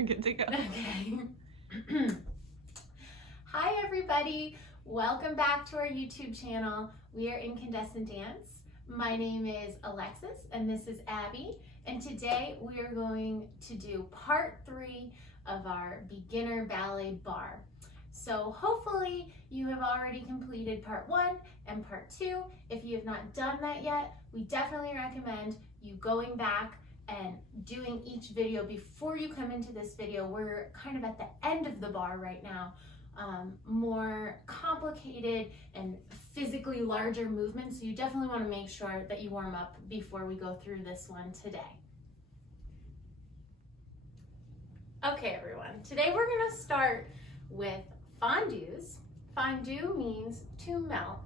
We're good to go. Okay. Hi everybody, welcome back to our YouTube channel. We are Incandescent Dance. My name is Alexis and this is Abby, and today we are going to do part 3 of our beginner ballet bar. So hopefully you have already completed part 1 and part 2. If you have not done that yet, we definitely recommend you going back and doing each video before you come into this video. We're kind of at the end of the bar right now. More complicated and physically larger movements, so you definitely want to make sure that you warm up before we go through this one today. Okay everyone, today we're going to start with fondus. Fondue means to melt.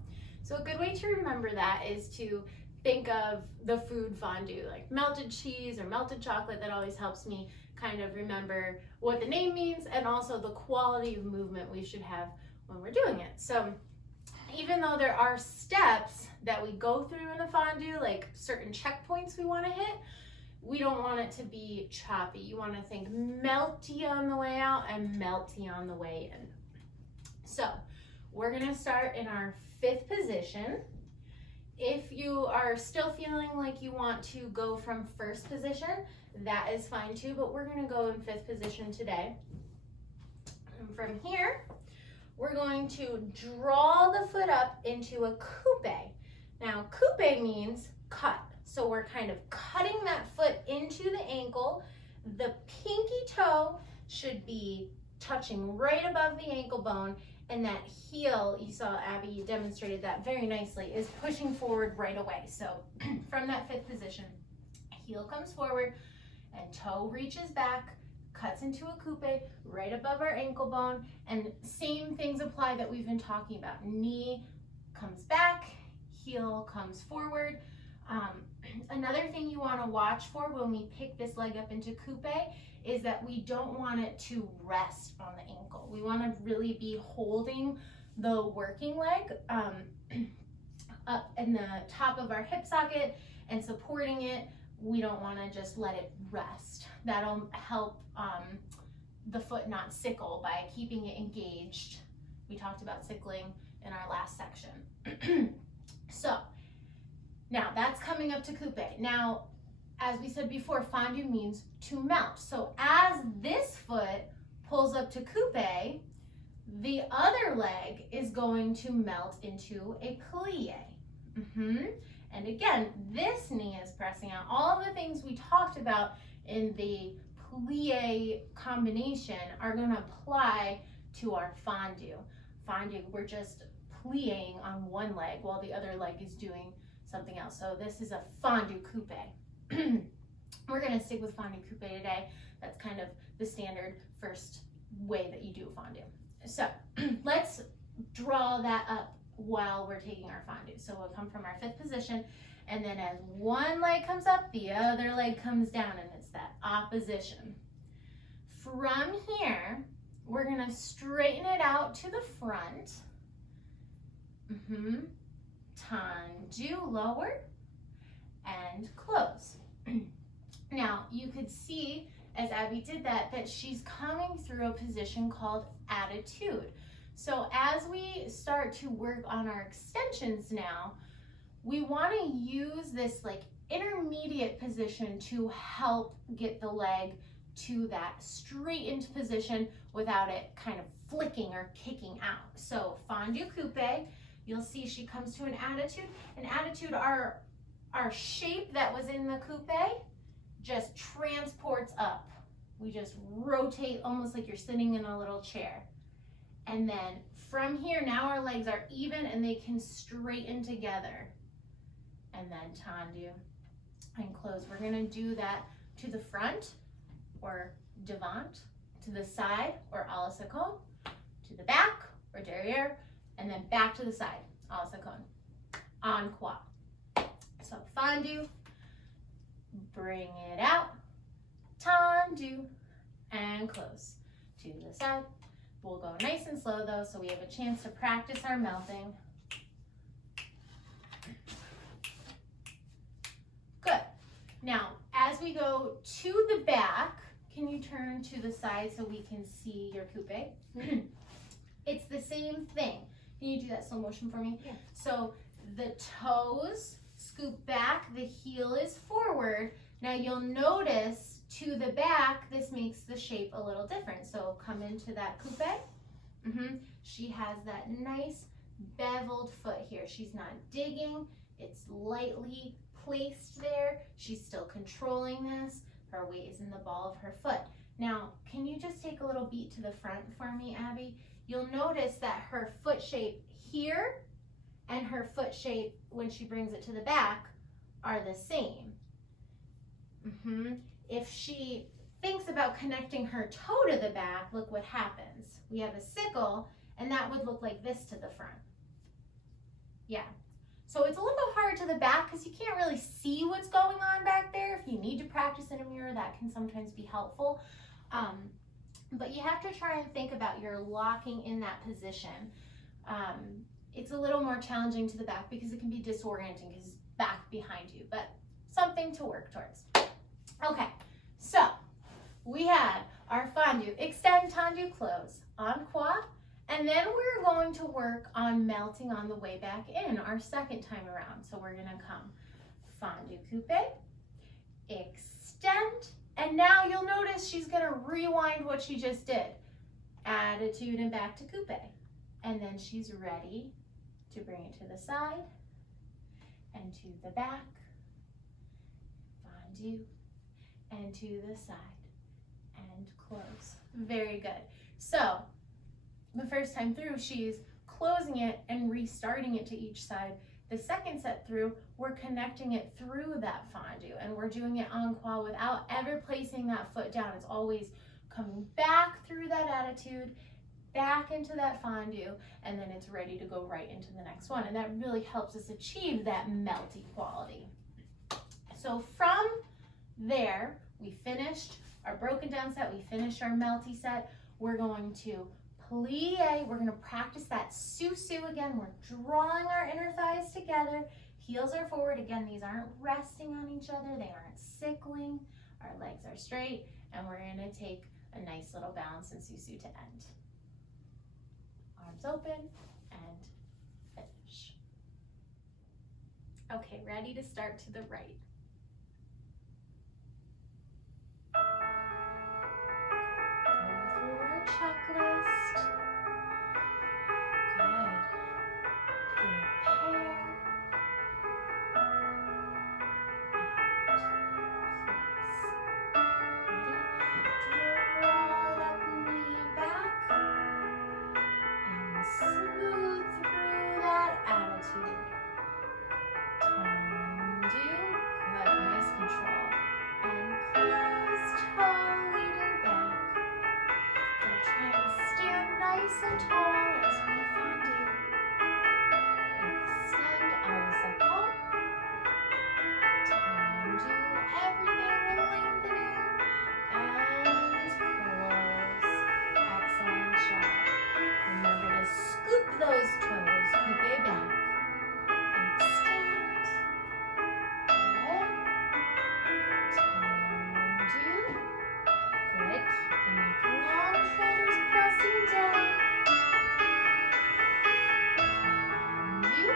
So a good way to remember that is to think of the food fondue, like melted cheese or melted chocolate. That always helps me kind of remember what the name means and also the quality of movement we should have when we're doing it. So even though there are steps that we go through in a fondue, like certain checkpoints we want to hit, we don't want it to be choppy. You want to think melty on the way out and melty on the way in. So we're going to start in our 5th position. If you are still feeling like you want to go from 1st position, that is fine too, but we're going to go in 5th position today. And from here, we're going to draw the foot up into a coupe. Now, coupe means cut. So we're kind of cutting that foot into the ankle. The pinky toe should be touching right above the ankle bone, and that heel, you saw Abby demonstrated that very nicely, is pushing forward right away. So from that 5th position, heel comes forward and toe reaches back, cuts into a coupe right above our ankle bone, and same things apply that we've been talking about. Knee comes back, heel comes forward. Another thing you want to watch for when we pick this leg up into coupe is that we don't want it to rest on the ankle. We want to really be holding the working leg up in the top of our hip socket and supporting it. We don't want to just let it rest. That'll help the foot not sickle by keeping it engaged. We talked about sickling in our last section. So now that's coming up to coupe. Now, as we said before, fondue means to melt. So as this foot pulls up to coupe, the other leg is going to melt into a plie. And again, this knee is pressing out. All of the things we talked about in the plie combination are going to apply to our fondue. Fondue, we're just plieing on one leg while the other leg is doing something else. So this is a fondue coupe. We're going to stick with fondue coupe today. That's kind of the standard first way that you do a fondue. So let's draw that up while we're taking our fondue. So we'll come from our 5th position, and then as one leg comes up, the other leg comes down, and it's that opposition. From here, we're going to straighten it out to the front. Tendu, lower, and close. Now, you could see, as Abby did that she's coming through a position called attitude. So as we start to work on our extensions now, we want to use this like intermediate position to help get the leg to that straightened position without it kind of flicking or kicking out. So fondue coupe, you'll see she comes to an attitude. An attitude, our shape that was in the coupe just transports up. We just rotate almost like you're sitting in a little chair. And then from here, now our legs are even and they can straighten together. And then tendu and close. We're going to do that to the front or devant, to the side or à la seconde, to the back or derrière, and then back to the side, à la seconde, en croix. So fondue, bring it out, tendu, and close to the side. We'll go nice and slow though, so we have a chance to practice our melting. Good. Now, as we go to the back, can you turn to the side so we can see your coupe? It's the same thing. Can you do that slow motion for me? Yeah. So the toes scoop back, the heel is forward. Now you'll notice to the back, this makes the shape a little different. So come into that coupe. She has that nice beveled foot here. She's not digging. It's lightly placed there. She's still controlling this. Her weight is in the ball of her foot. Now, can you just take a little beat to the front for me, Abby? You'll notice that her foot shape here and her foot shape when she brings it to the back are the same. If she thinks about connecting her toe to the back, look what happens. We have a sickle, and that would look like this to the front. Yeah. So it's a little bit hard to the back because you can't really see what's going on back there. If you need to practice in a mirror, that can sometimes be helpful. But you have to try and think about your locking in that position. It's a little more challenging to the back because it can be disorienting because it's back behind you, but something to work towards. Okay, so we had our fondu, extend, tendu, close, en croix, and then we're going to work on melting on the way back in our second time around. So we're gonna come fondu coupe, extend, and now you'll notice she's gonna rewind what she just did. Attitude and back to coupe. And then she's ready to bring it to the side and to the back, fondu, and to the side and close. Very good. So the first time through, she's closing it and restarting it to each side. The second set through, we're connecting it through that fondu, and we're doing it en croix without ever placing that foot down. It's always coming back through that attitude, back into that fondu, and then it's ready to go right into the next one. And that really helps us achieve that melty quality. So from there, we finished our broken down set, we finished our melty set. We're going to plie, we're gonna practice that susu again. We're drawing our inner thighs together, heels are forward. Again, these aren't resting on each other, they aren't sickling. Our legs are straight, and we're gonna take a nice little balance in susu to end. Arms open and finish. Okay, ready to start to the right. Checklist. Good. Prepare. And draw that knee back and smooth through that attitude. Tendu. Good. Nice control. And close toe leading back. Try and stand nice and tall as we fondu. Extend our circle. Tendu everything lengthening. And close. Excellent job. Remember to scoop those toes. Coupe back. Extend. Good. Tendu. Good. Keep the neck long, shoulders pressing down. Fondu.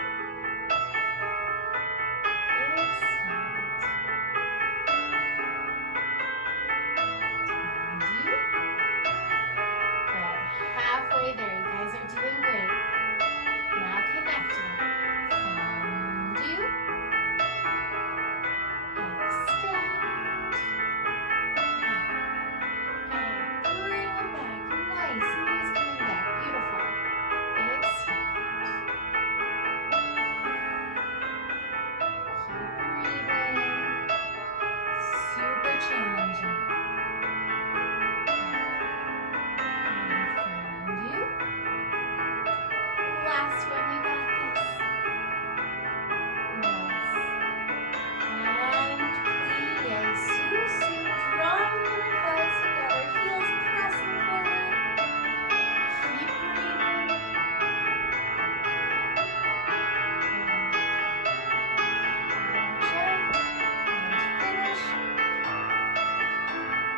Extend. Tendu. Good. Halfway there. You guys are doing great. Now connecting. Fondu. Extend. And bring it back. Nice. Knees coming back. Beautiful. Extend. Keep breathing. Super challenging. And fondu. Last one. You got this. Nice. And plie. Susu. Drawing the inner thighs together. Heels pressing forward. Keep breathing. And finish.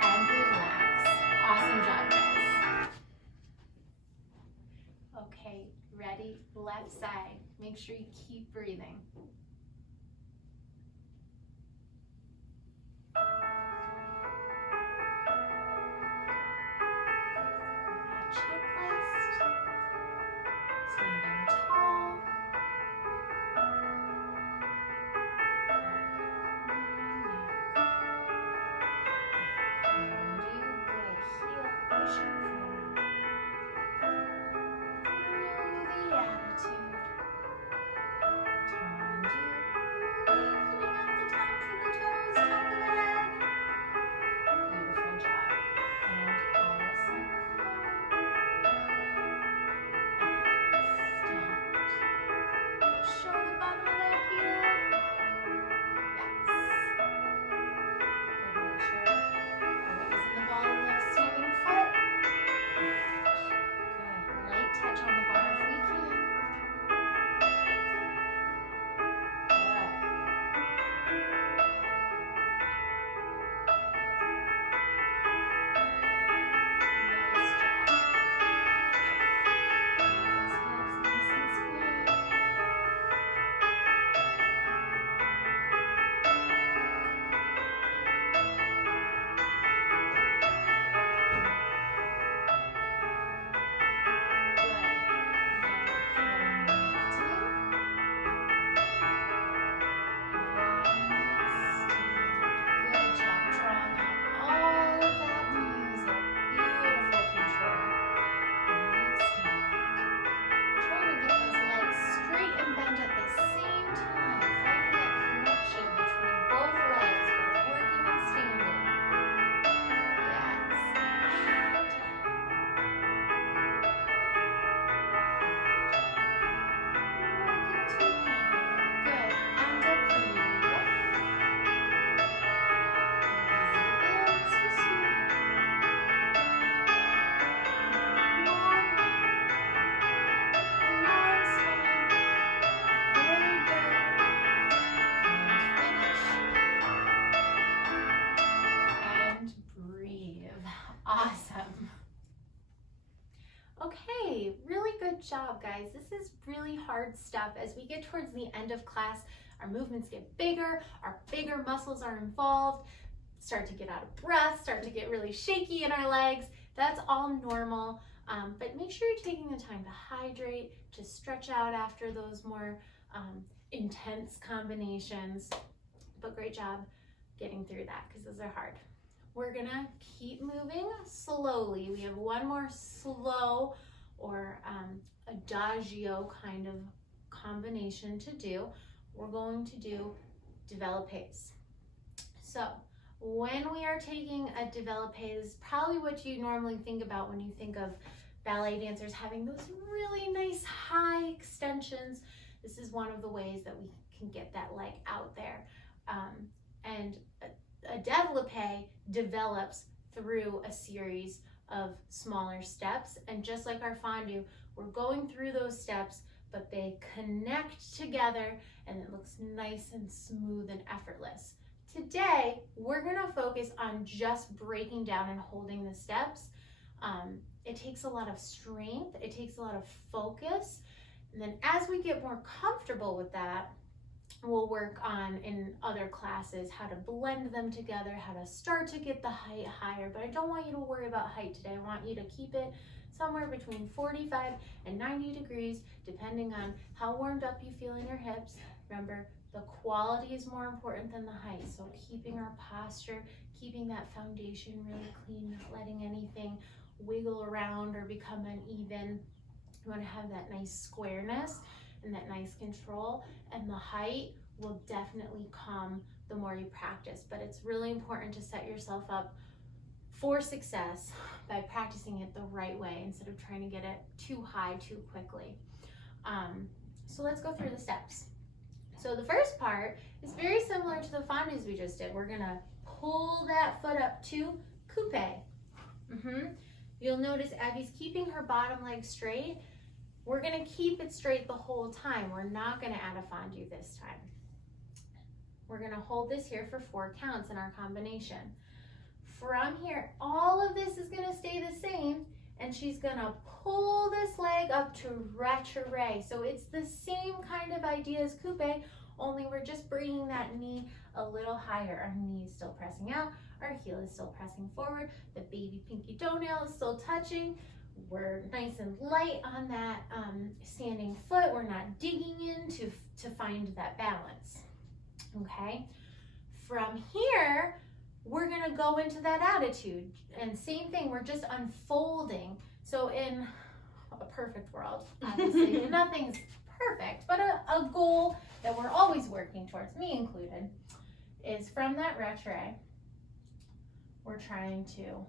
And relax. left side. Make sure you keep breathing. Checklist. Standing tall. Pushing forward through the attitude. Fondu. Lengthening out the tops of the toes, top of the head. Beautiful job. And awesome. Stand. Show the bottom of that heel. Yes. Good. Make sure always in the ball of the standing foot. Good. Light touch on the bar if we can. Good. Nice job. Those hips nice and square. Good job, drawing out all of that music. Beautiful control. And extend. Trying to get those legs straight and bent at the same time. Finding that connection between both legs, both working and standing. Yes. Working together. Good. And a breathe. Awesome. Okay, really good job, guys. This is really hard stuff. As we get towards the end of class, our movements get bigger, our bigger muscles are involved, start to get out of breath, start to get really shaky in our legs. That's all normal, but make sure you're taking the time to hydrate, to stretch out after those more intense combinations. But great job getting through that because those are hard. We're gonna keep moving slowly. We have one more slow or adagio kind of combination to do. We're going to do développés. So when we are taking a développé, this is probably what you normally think about when you think of ballet dancers having those really nice high extensions. This is one of the ways that we can get that leg out there. And a développé develops through a series of smaller steps, and just like our fondu, we're going through those steps, but they connect together and it looks nice and smooth and effortless. Today, we're gonna focus on just breaking down and holding the steps. It takes a lot of strength, it takes a lot of focus, and then as we get more comfortable with that, we'll work on in other classes how to blend them together, how to start to get the height higher. But I don't want you to worry about height today. I want you to keep it somewhere between 45 and 90 degrees, depending on how warmed up you feel in your hips. Remember, the quality is more important than the height. So keeping our posture, keeping that foundation really clean, not letting anything wiggle around or become uneven. You want to have that nice squareness and that nice control, and the height will definitely come the more you practice. But it's really important to set yourself up for success by practicing it the right way instead of trying to get it too high too quickly. So let's go through the steps. So the first part is very similar to the fondus we just did. We're gonna pull that foot up to coupe. You'll notice Abby's keeping her bottom leg straight. We're gonna keep it straight the whole time. We're not gonna add a fondu this time. We're gonna hold this here for 4 counts in our combination. From here, all of this is gonna stay the same, and she's gonna pull this leg up to retrait. So it's the same kind of idea as coupe, only we're just bringing that knee a little higher. Our knee is still pressing out, our heel is still pressing forward, the baby pinky toenail is still touching. We're nice and light on that standing foot. We're not digging in to find that balance, okay? From here, we're gonna go into that attitude. And same thing, we're just unfolding. So in a perfect world, obviously, nothing's perfect, but a goal that we're always working towards, me included, is from that retrait, we're trying to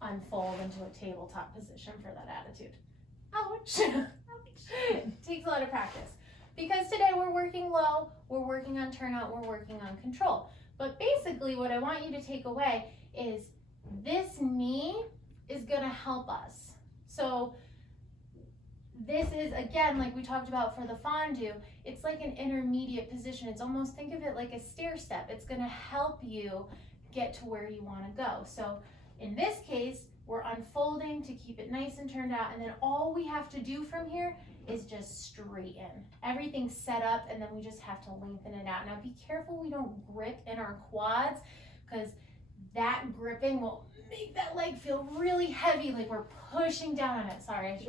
unfold into a tabletop position for that attitude. Ouch. It takes a lot of practice. Because today we're working low, we're working on turnout, we're working on control. But basically what I want you to take away is this knee is gonna help us. So this is, again, like we talked about for the fondu, it's like an intermediate position. It's almost, think of it like a stair step. It's gonna help you get to where you wanna go. So in this case, we're unfolding to keep it nice and turned out, and then all we have to do from here is just straighten. Everything's set up, and then we just have to lengthen it out. Now be careful we don't grip in our quads, because that gripping will make that leg feel really heavy, like we're pushing down on it. Sorry, I was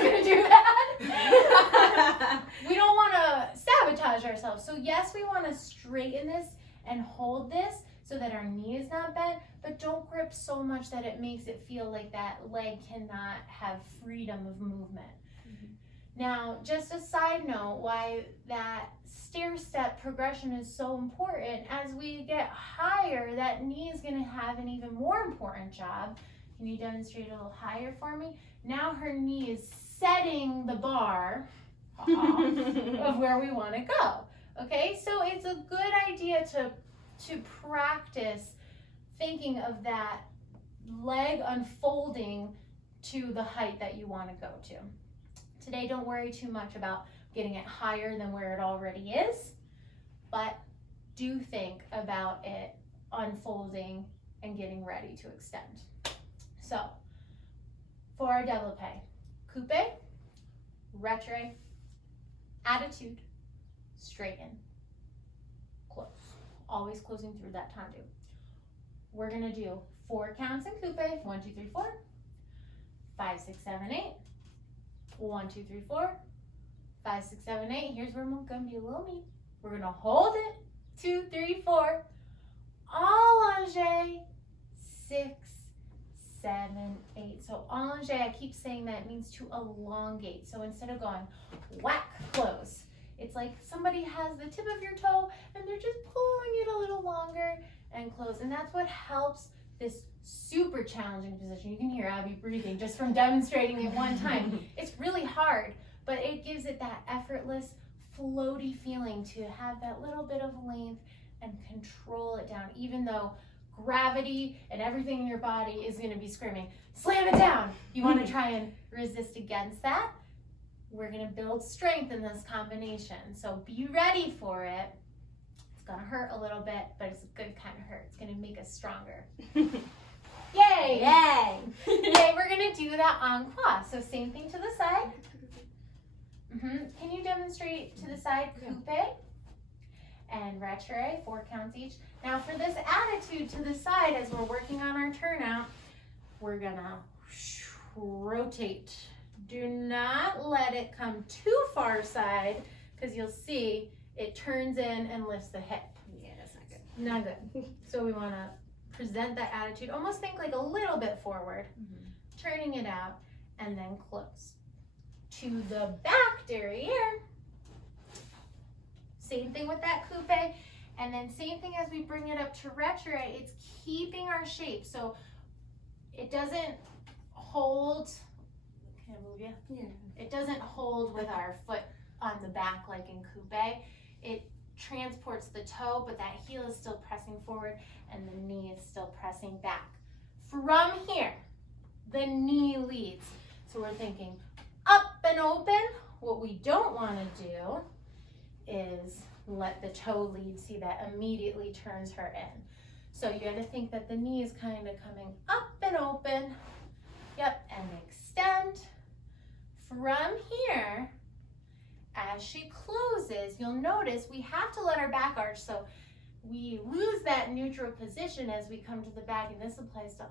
gonna do that. We don't wanna sabotage ourselves. So yes, we wanna straighten this and hold this so that our knee is not bent, but don't grip so much that it makes it feel like that leg cannot have freedom of movement. Now, just a side note, why that stair step progression is so important, as we get higher, that knee is gonna have an even more important job. Can you demonstrate a little higher for me? Now her knee is setting the bar of where we wanna go, okay? So it's a good idea to practice thinking of that leg unfolding to the height that you wanna go to. Today, don't worry too much about getting it higher than where it already is, but do think about it unfolding and getting ready to extend. So, for our développé, coupe, retrait, attitude, straighten, close. Always closing through that tendu. We're gonna do 4 counts in coupe, 1, 2, 3, 4, 5, 6, 7, 8, 1, 2, 3, 4, 5, 6, 7, 8. Here's where we're gonna be a little mean. We're gonna hold it, 2, 3, 4, allongé, 6, 7, 8. So allongé, I keep saying that, it means to elongate. So instead of going whack, close, it's like somebody has the tip of your toe and they're just pulling it a little longer and close. And that's what helps this super challenging position. You can hear Abby breathing just from demonstrating it one time. It's really hard, but it gives it that effortless, floaty feeling to have that little bit of length and control it down, even though gravity and everything in your body is gonna be screaming, slam it down. You wanna try and resist against that. We're gonna build strength in this combination. So be ready for it. It's gonna hurt a little bit, but it's a good kind of hurt. It's gonna make us stronger. Yay! Yay! Yay, we're gonna do that en croix. So same thing to the side. Can you demonstrate to the side coupe and retrait, 4 counts each. Now for this attitude to the side, as we're working on our turnout, we're gonna rotate. Do not let it come too far side, because you'll see it turns in and lifts the hip. Yeah, that's not good. Not good. So we wanna present that attitude, almost think like a little bit forward, turning it out, and then close. To the back derriere. Same thing with that coupe, and then same thing as we bring it up to retrait, it's keeping our shape. So it doesn't hold, can I move you? Yeah. It doesn't hold with our foot on the back like in coupe. It transports the toe, but that heel is still pressing forward and the knee is still pressing back. From here, the knee leads. So we're thinking up and open. What we don't want to do is let the toe lead. See, that immediately turns her in. So you got to think that the knee is kind of coming up and open, Yep, and extend. From here, as she closes, you'll notice we have to let our back arch, so we lose that neutral position as we come to the back, and this applies to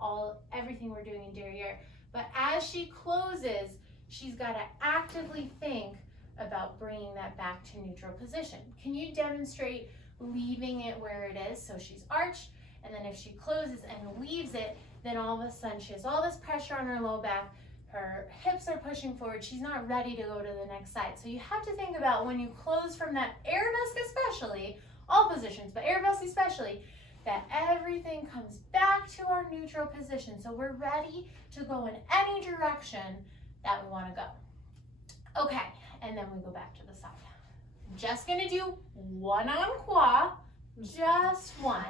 everything we're doing in derriere. But as she closes, she's got to actively think about bringing that back to neutral position. Can you demonstrate leaving it where it is? So she's arched, and then if she closes and leaves it, then all of a sudden she has all this pressure on her low back, her hips are pushing forward, she's not ready to go to the next side. So you have to think about when you close from that arabesque especially, all positions, but arabesque especially, that everything comes back to our neutral position. So we're ready to go in any direction that we want to go. Okay, and then we go back to the side. Just gonna do one encore, just one.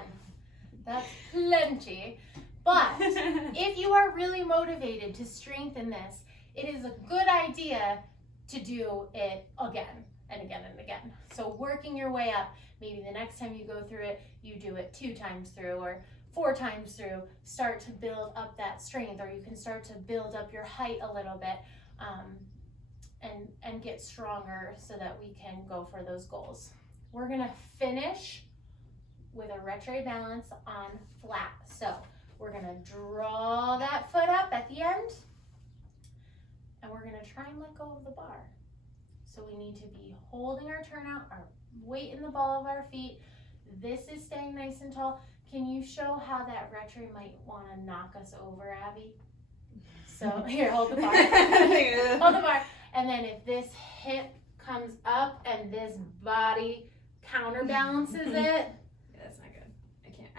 That's plenty. But if you are really motivated to strengthen this, it is a good idea to do it again and again and again. So working your way up, maybe the next time you go through it, you do it 2 times through or 4 times through, start to build up that strength, or you can start to build up your height a little bit and get stronger so that we can go for those goals. We're gonna finish with a retro balance on flat. So we're gonna draw that foot up at the end, and we're gonna try and let go of the bar. So we need to be holding our turnout, our weight in the ball of our feet. This is staying nice and tall. Can you show how that retro might wanna knock us over, Abby? So here, hold the bar. Hold the bar. And then if this hip comes up and this body counterbalances it. That's not good. I can't.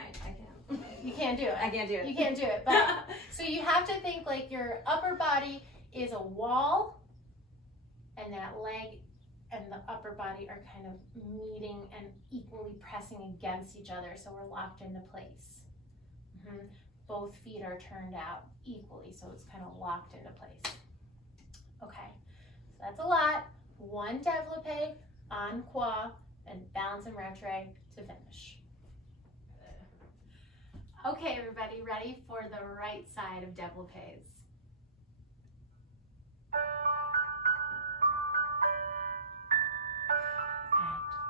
You can't do it. I can't do it. You can't do it. But so you have to think like your upper body is a wall, and that leg and the upper body are kind of meeting and equally pressing against each other, so we're locked into place. Both feet are turned out equally, so it's kind of locked into place. Okay, so that's a lot. One développé, encore, and balance and retro to finish. Okay, everybody, ready for the right side of développés?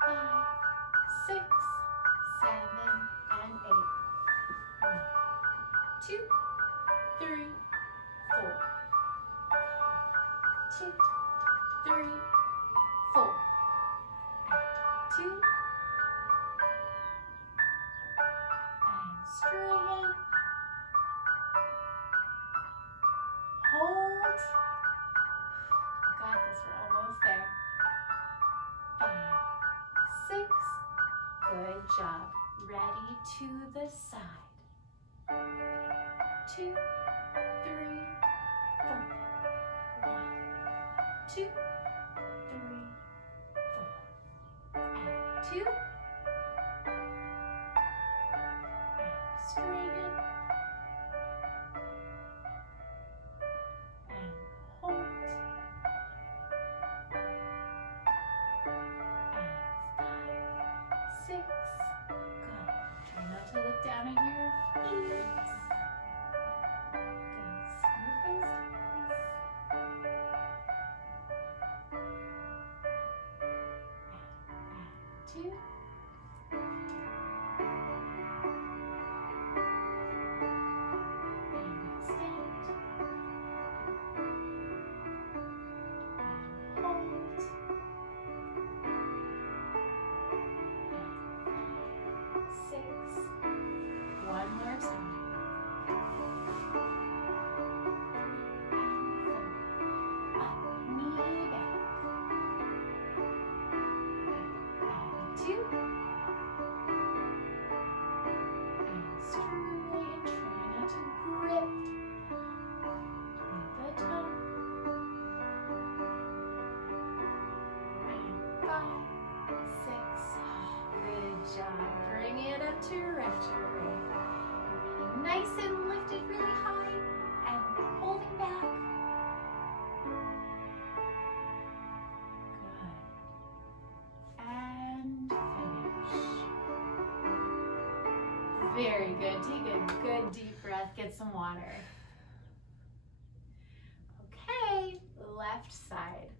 And 5, 6, 7, and 8. 1, 2, 3, 4. 2, 3, 4. And 2. And straighten. Hold. Got this, we're almost there. 5, 6. Good job. Ready to the side. 2, 3, 4. 1, 2, 3, 4. And 2. And straighten. And hold. And 5, 6. Good. Try not to look down at your feet. Two. And extend. And hold. And 5, 6. One more time. Bring it up to retro. Nice and lifted really high and holding back. Good. And finish. Very good. Take a good deep breath. Get some water. left side.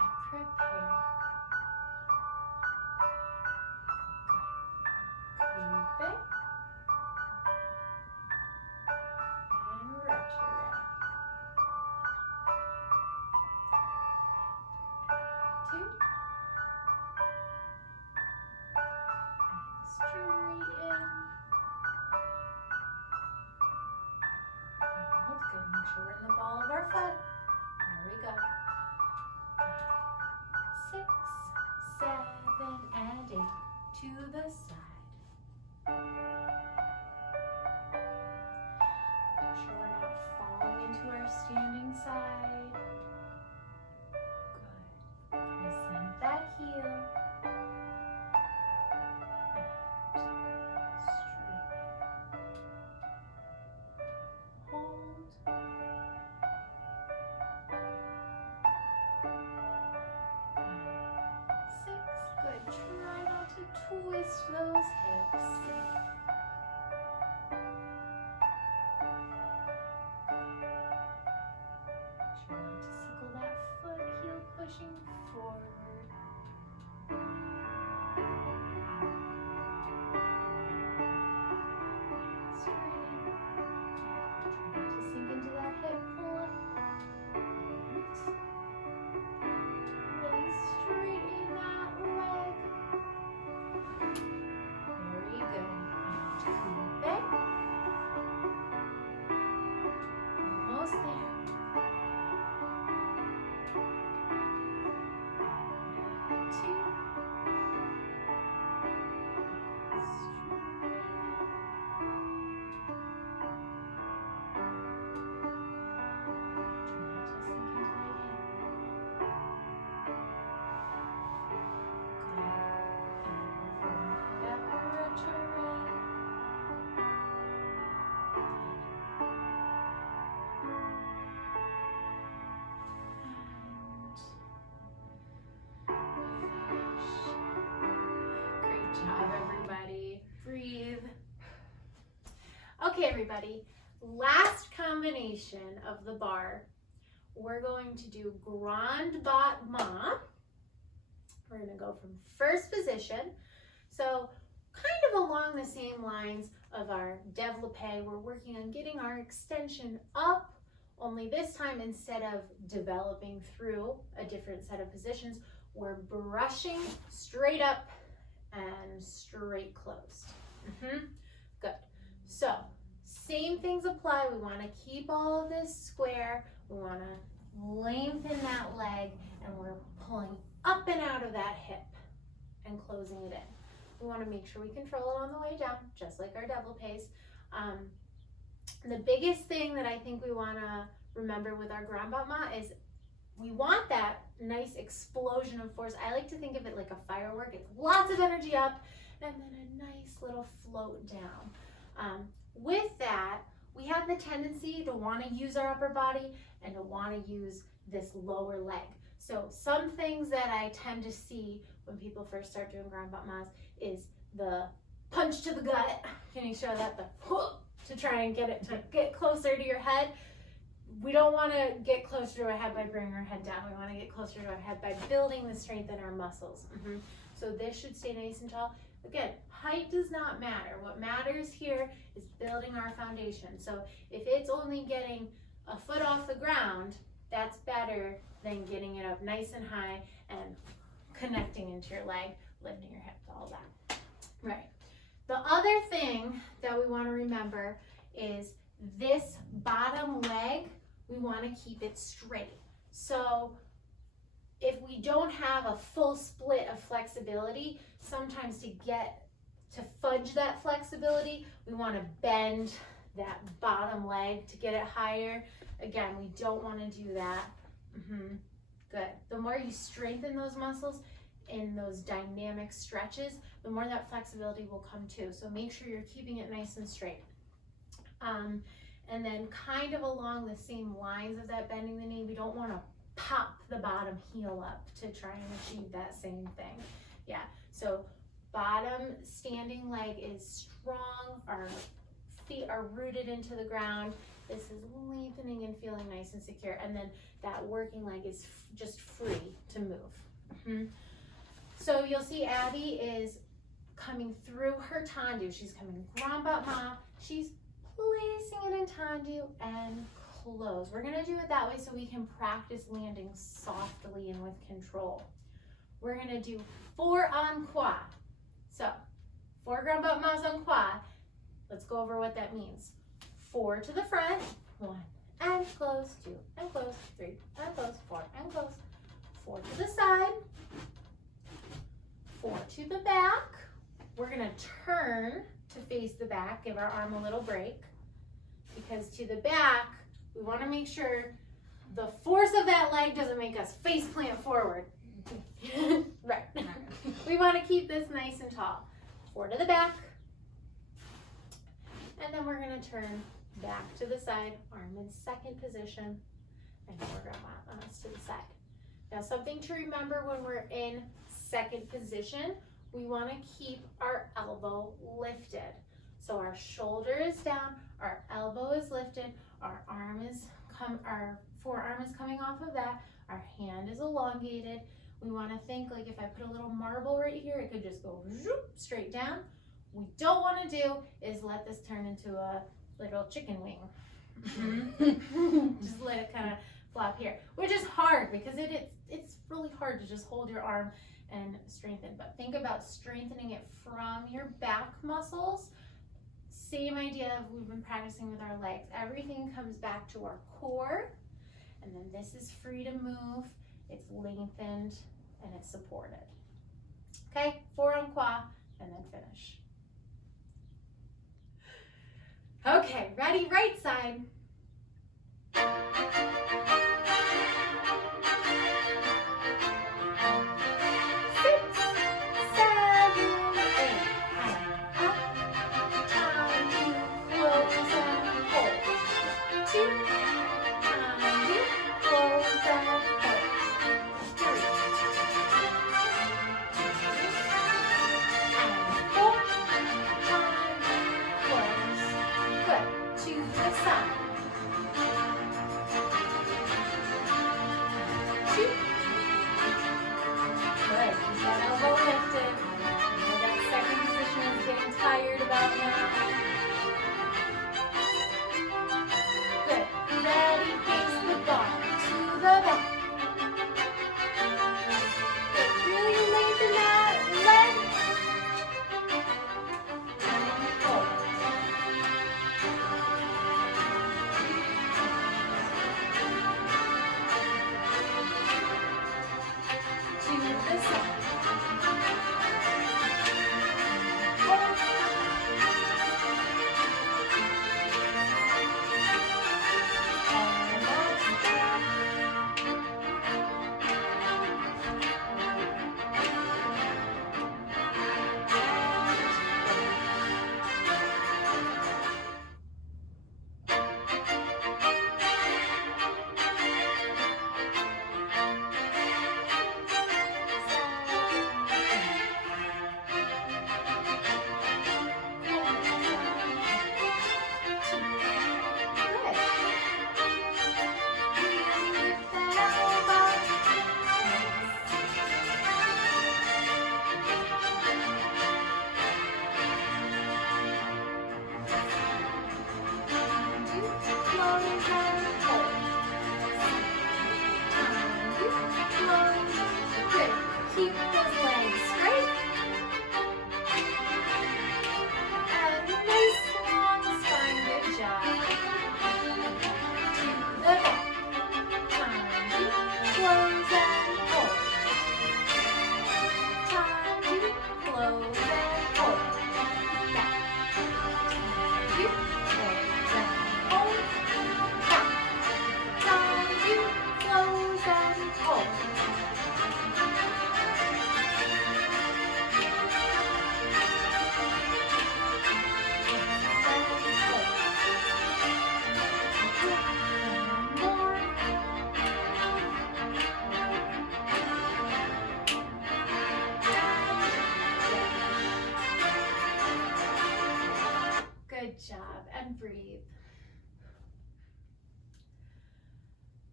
And prepare. Keep it. And rotate. 2. And straighten. Hold. Good. Make sure we're in the ball of our foot. There we go. 6, 7, and 8 to the side. Make sure we're not falling into our standing side. Good. Present that heel. And straight. Hold. 6. Good. Try not to twist those hips. Try not to sickle that foot, heel pushing forward. Straighten. Try not to sink into that hip pull up. Really straighten that leg. Very good. And keep it. Almost there. 2. Great job, everybody. Breathe. Okay, everybody. Last combination of the barre. We're going to do Grand Battement. We're going to go from first position. So kind of along the same lines of our développé, we're working on getting our extension up, only this time instead of developing through a different set of positions, we're brushing straight up and straight closed. Good. So same things apply. We want to keep all of this square. We want to lengthen that leg, and we're pulling up and out of that hip and closing it in. We want to make sure we control it on the way down, just like our développés. The biggest thing that I think we want to remember with our Grand Battement is we want that nice explosion of force. I like to think of it like a firework. It's lots of energy up and then a nice little float down. With that, we have the tendency to want to use our upper body and to want to use this lower leg. So some things that I tend to see when people first start doing Grand Battements is the punch to the gut. Can you show that? The whoop, to try and get it to get closer to your head. We don't want to get closer to our head by bringing our head down. We want to get closer to our head by building the strength in our muscles. So this should stay nice and tall. Again, height does not matter. What matters here is building our foundation. So if it's only getting a foot off the ground, that's better than getting it up nice and high and connecting into your leg, lifting your hips, all that. Right. The other thing that we want to remember is this bottom leg, we want to keep it straight. So if we don't have a full split of flexibility, sometimes to fudge that flexibility, we want to bend that bottom leg to get it higher. Again, we don't want to do that. Good. The more you strengthen those muscles in those dynamic stretches, the more that flexibility will come too. So make sure you're keeping it nice and straight. And then kind of along the same lines of that bending the knee, we don't want to pop the bottom heel up to try and achieve that same thing. Yeah, so bottom standing leg is strong. Our feet are rooted into the ground. This is lengthening and feeling nice and secure. And then that working leg is just free to move. So you'll see Abby is coming through her tendu. She's coming grand battement. She's placing it in tendu and close. We're gonna do it that way so we can practice landing softly and with control. We're gonna do 4 en croix. So 4 grand battements en croix. Let's go over what that means. 4 to the front, 1 and close, 2 and close, 3 and close, 4 and close, 4 to the side, 4 to the back. We're gonna turn to face the back, give our arm a little break, because to the back, we wanna make sure the force of that leg doesn't make us face plant forward. Right. We wanna keep this nice and tall. 4 to the back, and then we're gonna turn back to the side, arm in second position, and 4 grand battements to the side. Now something to remember when we're in second position, we want to keep our elbow lifted. So our shoulder is down, our elbow is lifted, our forearm is coming off of that, our hand is elongated. We want to think like if I put a little marble right here, it could just go zoop, straight down. What we don't want to do is let this turn into a little chicken wing. Just let it kind of flop here, which is hard because it's really hard to just hold your arm and strengthen. But think about strengthening it from your back muscles. Same idea of we've been practicing with our legs. Everything comes back to our core, and then this is free to move. It's lengthened and it's supported. Okay, 4 en croix, and then finish. Okay, ready, right side. 2 and breathe.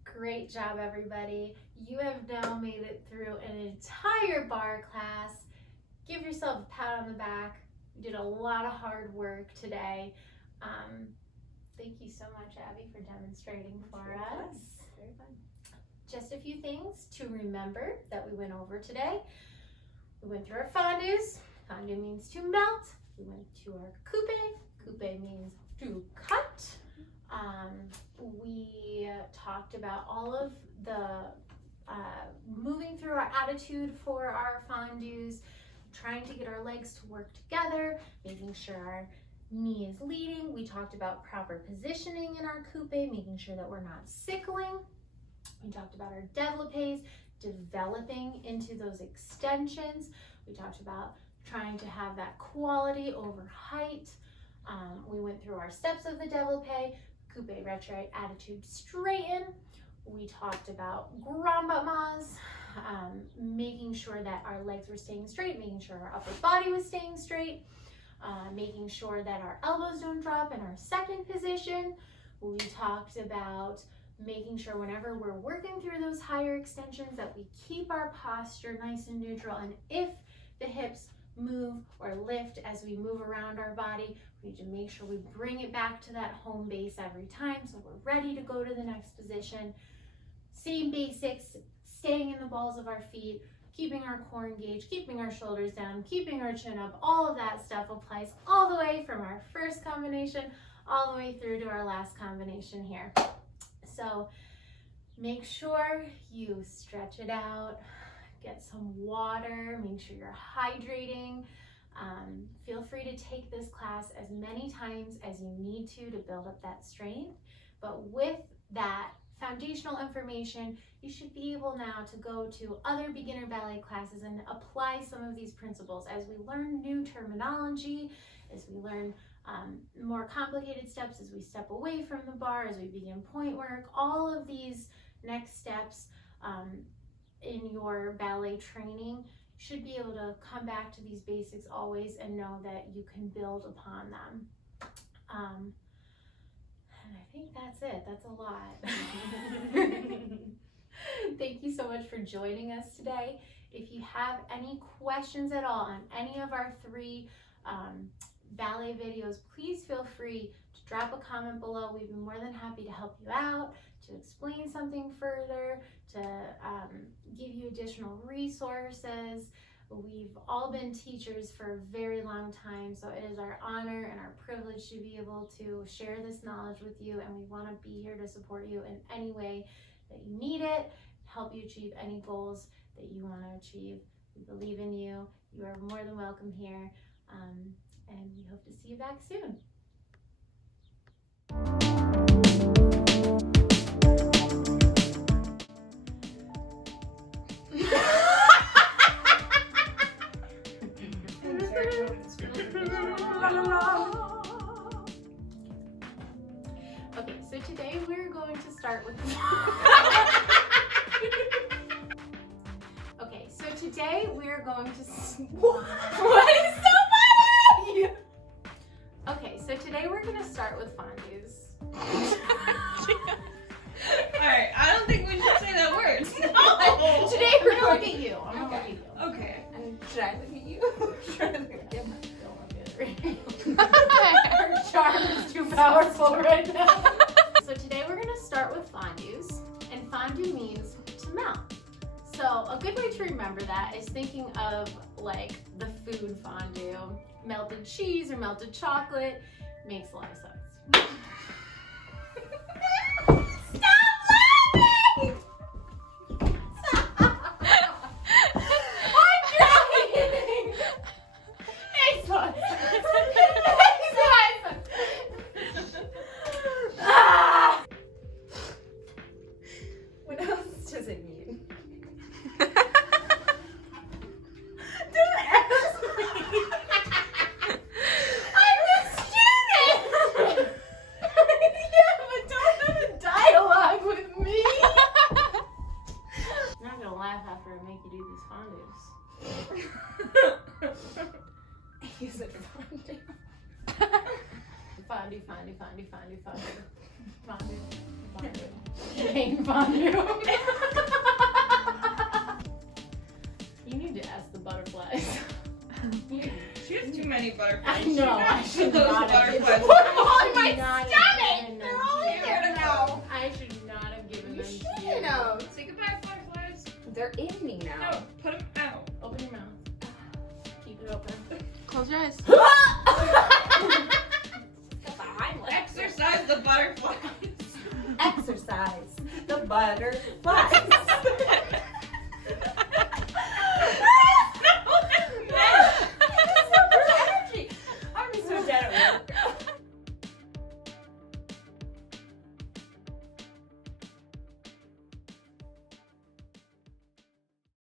Great job, everybody. You have now made it through an entire barre class. Give yourself a pat on the back. You did a lot of hard work today. Thank you so much, Abby, for demonstrating for us. Very fun. Just a few things to remember that we went over today. We went through our fondus. Fondu means to melt. We went to our coupe. Coupe means to cut. We talked about all of the moving through our attitude for our fondus, trying to get our legs to work together, making sure our knee is leading. We talked about proper positioning in our coupe, making sure that we're not sickling. We talked about our développés, developing into those extensions. We talked about trying to have that quality over height. We went through our steps of the développé, coupe, retrite, attitude, straighten. We talked about grand battements, making sure that our legs were staying straight, making sure our upper body was staying straight, making sure that our elbows don't drop in our second position. We talked about making sure whenever we're working through those higher extensions that we keep our posture nice and neutral, and if the hips move or lift as we move around our body, we need to make sure we bring it back to that home base every time so we're ready to go to the next position. Same basics, staying in the balls of our feet, keeping our core engaged, keeping our shoulders down, keeping our chin up. All of that stuff applies all the way from our first combination all the way through to our last combination here. So make sure you stretch it out, get some water, make sure you're hydrating. Feel free to take this class as many times as you need to build up that strength. But with that foundational information, you should be able now to go to other beginner ballet classes and apply some of these principles as we learn new terminology, as we learn more complicated steps, as we step away from the barre, as we begin point work. All of these next steps in your ballet training should be able to come back to these basics always and know that you can build upon them. And I think that's it. That's a lot. Thank you so much for joining us today. If you have any questions at all on any of our 3 ballet videos, please feel free to drop a comment below. We'd be more than happy to help you out, to explain something further, to give you additional resources. We've all been teachers for a very long time, so it is our honor and our privilege to be able to share this knowledge with you, and we want to be here to support you in any way that you need it, help you achieve any goals that you want to achieve. We believe in you. You are more than welcome here, and we hope to see you back soon. Okay, so today we're going to start with okay, so today we're going to what is so funny? Okay, so today we're going to start with fondus. Alright, I don't think we should say that word. No. Today we're going to look at you. I'm going to look at you. Okay. And should I look at you? Should I look at him? Her charm is too powerful right now. So today we're going to start with fondus, and fondu means to melt. So a good way to remember that is thinking of like the food fondue. Melted cheese or melted chocolate makes a lot of sense. Fondue, fondue, fondue, fondue, fondue. Fondue, fondue. Jane fondue. You need to ask the butterflies. She has too many butterflies. I know, I should Those not have given butterflies. them. Put them all in I my should not have stomach. given them They're all to in you. there now. I should not have given You them to you. shouldn't. Say goodbye, butterflies. They're in me now. No, put them out. Open your mouth. Keep it open. Close your eyes. Exercise the butterflies. Exercise the butterflies.